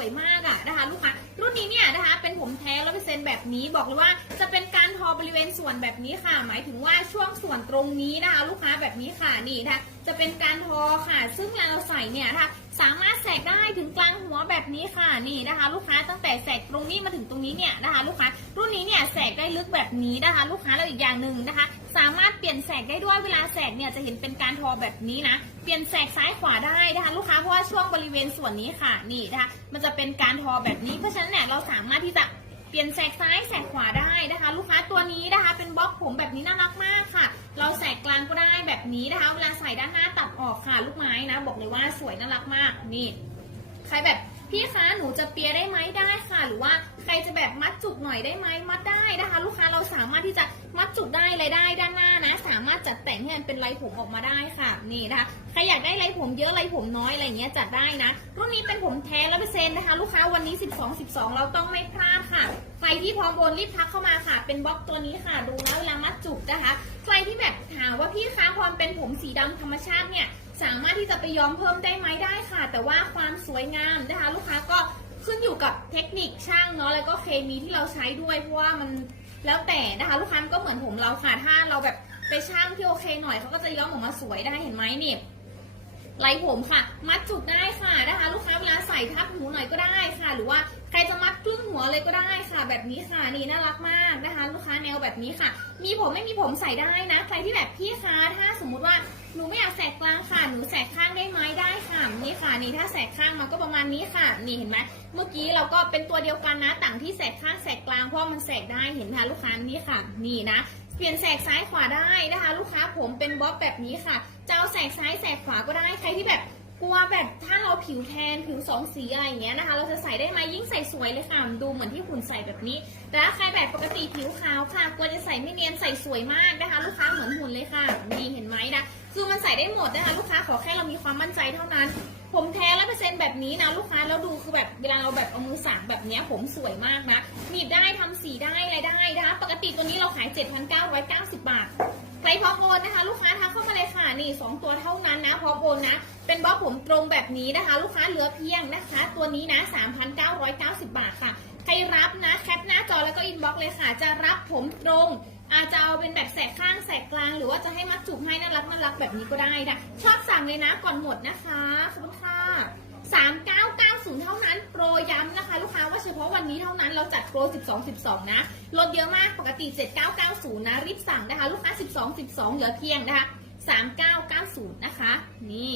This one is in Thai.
วยมากอะนะคะลูกค้ารุ่นนี้เนี่ยนะคะเป็นผมแท้ร้อยเปอร์เซ็นต์แบบนี้บอกเลยว่าจะเป็นการทอบริเวณส่วนแบบนี้ค่ะ หมายถึงว่าช่วงส่วนตรงนี้นะคะ ลูกค้าแบบนี้ค่ะนี่นะคะจะเป็นการทอค่ะ ซึ่งเวลาเราใส่เนี่ยนะคะ สามารถแสกได้ถึงกลางหัวแบบนี้ค่ะนี่นะคะ ลูกค้าตั้งแต่แสกตรงนี้มาถึงตรงนี้เนี่ยนะคะ ลูกค้ารุ่นนี้เนี่ยแสกได้ลึกแบบนี้นะคะ ลูกค้าแล้วอีกอย่างหนึ่งนะคะ สามารถเปลี่ยนแสกได้ด้วยเวลาแสกเนี่ยจะเห็นเป็นการทอแบบนี้นะเปลี่ยนแสกซ้ายขวาได้นะคะ ลูกค้าเพราะว่าช่วงบริเวณส่วนนี้ค่ะนี่นะคะ มันจะเป็นการทอแบบนี้เพราะฉะนั้นเนี่ยเราสามารถที่จะเปลี่ยนแสกซ้ายแสกขวาได้นะคะ ลูกค้าตัวนี้นะคะ เป็นบล็อกผมแบบนี้น่ารักมากค่ะ เราแสกกลางก็ได้ แบบนี้นะคะ เวลาใส่ด้านหน้าตัดออกค่ะลูกไม้นะ บอกเลยว่าสวยน่ารักมากนี่ ใครแบบพี่คะหนูจะเปียได้ไหมได้ค่ะ หรือว่าใครจะแบบมัดจุกหน่อยได้ไหมมัดได้นะคะ ลูกค้าเราสามารถที่จะมัดจุกได้เลยได้ด้านหน้านะ สามารถจัดแต่งให้มันเป็นไรผมออกมาได้ค่ะนี่นะคะใครอยากได้ไรผมเยอะไรผมน้อยอะไรเงี้ยจัดได้นะรุ่นนี้เป็นผมแท้ร้อยเปอร์เซ็นต์นะคะ ลูกค้าวันนี้ 12 12 เราต้องไม่พลาดค่ะใครที่พร้อมโอนรีบทักเข้ามาค่ะ เป็นบล็อกตัวนี้ค่ะ ดูแล้วเวลามัดจุกนะคะ ใครที่ ว่าพี่คะความเป็นผมสีดำธรรมชาติเนี่ยสามารถที่จะไปย้อมเพิ่มได้ไหมได้ค่ะ แต่ว่าความสวยงามนะคะ ลูกค้าก็ขึ้นอยู่กับเทคนิคช่างเนาะแล้วก็เคมีที่เราใช้ด้วยเพราะว่ามันแล้วแต่นะคะ ลูกค้าก็เหมือนผมเราค่ะถ้าเราแบบไปช่างที่โอเคหน่อยเขาก็จะย้อมออกมาสวยได้เห็นไหมนี่ไหลผมค่ะ มัดจุดได้ค่ะนะคะ ลูกค้าเวลาใส่ทับหูหน่อยก็ได้ค่ะ หรือว่าใครจะมัดครึ่งหัวเลยก็ได้ค่ะ แบบนี้ค่ะนี่น่ารักมากนะคะ ลแนวแบบนี้ค่ะ มีผมไม่มีผมใส่ได้นะ ใครที่แบบพี่คะถ้าสมมุติว่าหนูไม่อยากแสกกลางค่ะหนูแสกข้างได้ไหมได้ค่ะนี่ค่ะ นี่ถ้าแสกข้างมันก็ประมาณนี้ค่ะ นี่เห็นไหมเมื่อกี้เราก็เป็นตัวเดียวกันนะต่างที่แสกข้างแสกกลางเพราะมันแสกได้เห็นไหมคะลูกค้านี่ค่ะ นี่นะเปลี่ยนแสกซ้ายขวาได้นะคะ ลูกค้าผมเป็นบ๊อบแบบนี้ค่ะจะเอาแสกซ้ายแสกขวาก็ได้ใครที่แบบกลัวแบบถ้า ผิวแทนผิวสองสีอะไรอย่างเงี้ยนะคะ เราจะใส่ได้ไหมยิ่งใส่สวยเลยค่ะดูเหมือนที่หุ่นใส่แบบนี้ แต่ถ้าใครแบบปกติผิวขาวค่ะกลัวจะใส่ไม่เนียนใส่สวยมากนะคะ ลูกค้าเหมือนหุ่นเลยค่ะนี่เห็นไหมนะคือมันใส่ได้หมดนะคะลูกค้าขอแค่เรามีความมั่นใจเท่านั้น ผมแท้ร้อยเปอร์เซ็นต์แบบนี้นะลูกค้าแล้วดูคือแบบเวลาเราแบบเอามือสางแบบเนี้ยผมสวยมากนะหนีบได้ทำสีได้อะไรได้นะคะปกติตัวนี้เราขาย 7,990 บาท ใครพร้อมโอนนะคะ ลูกค้าทักเข้ามาเลยค่ะนี่สองตัวเท่านั้นนะพร้อมโอนนะ เป็นบล็อกผมตรงแบบนี้นะคะ ลูกค้าเหลือเพียงนะคะ ตัวนี้นะ3,990 บาทค่ะใครรับนะแคปหน้าจอแล้วก็อินบ็อกซ์เลยค่ะ จะรับผมตรงอาจจะเอาเป็นแบบแสกข้างแสกกลาง หรือว่าจะให้มัดจุกให้น่ารักน่ารักแบบนี้ก็ได้นะชอบสั่งเลยนะก่อนหมดนะคะขอบคุณค่ะ 90 เท่านั้น โปรย้ำนะคะ ลูกค้าว่าเฉพาะวันนี้เท่านั้นเราจัดโปร 12 12 นะลดเยอะมากปกติ 7990 นะ รีบสั่งนะคะ ลูกค้า 12 12 เหลือเพียงนะคะ 3990 นะคะ นี่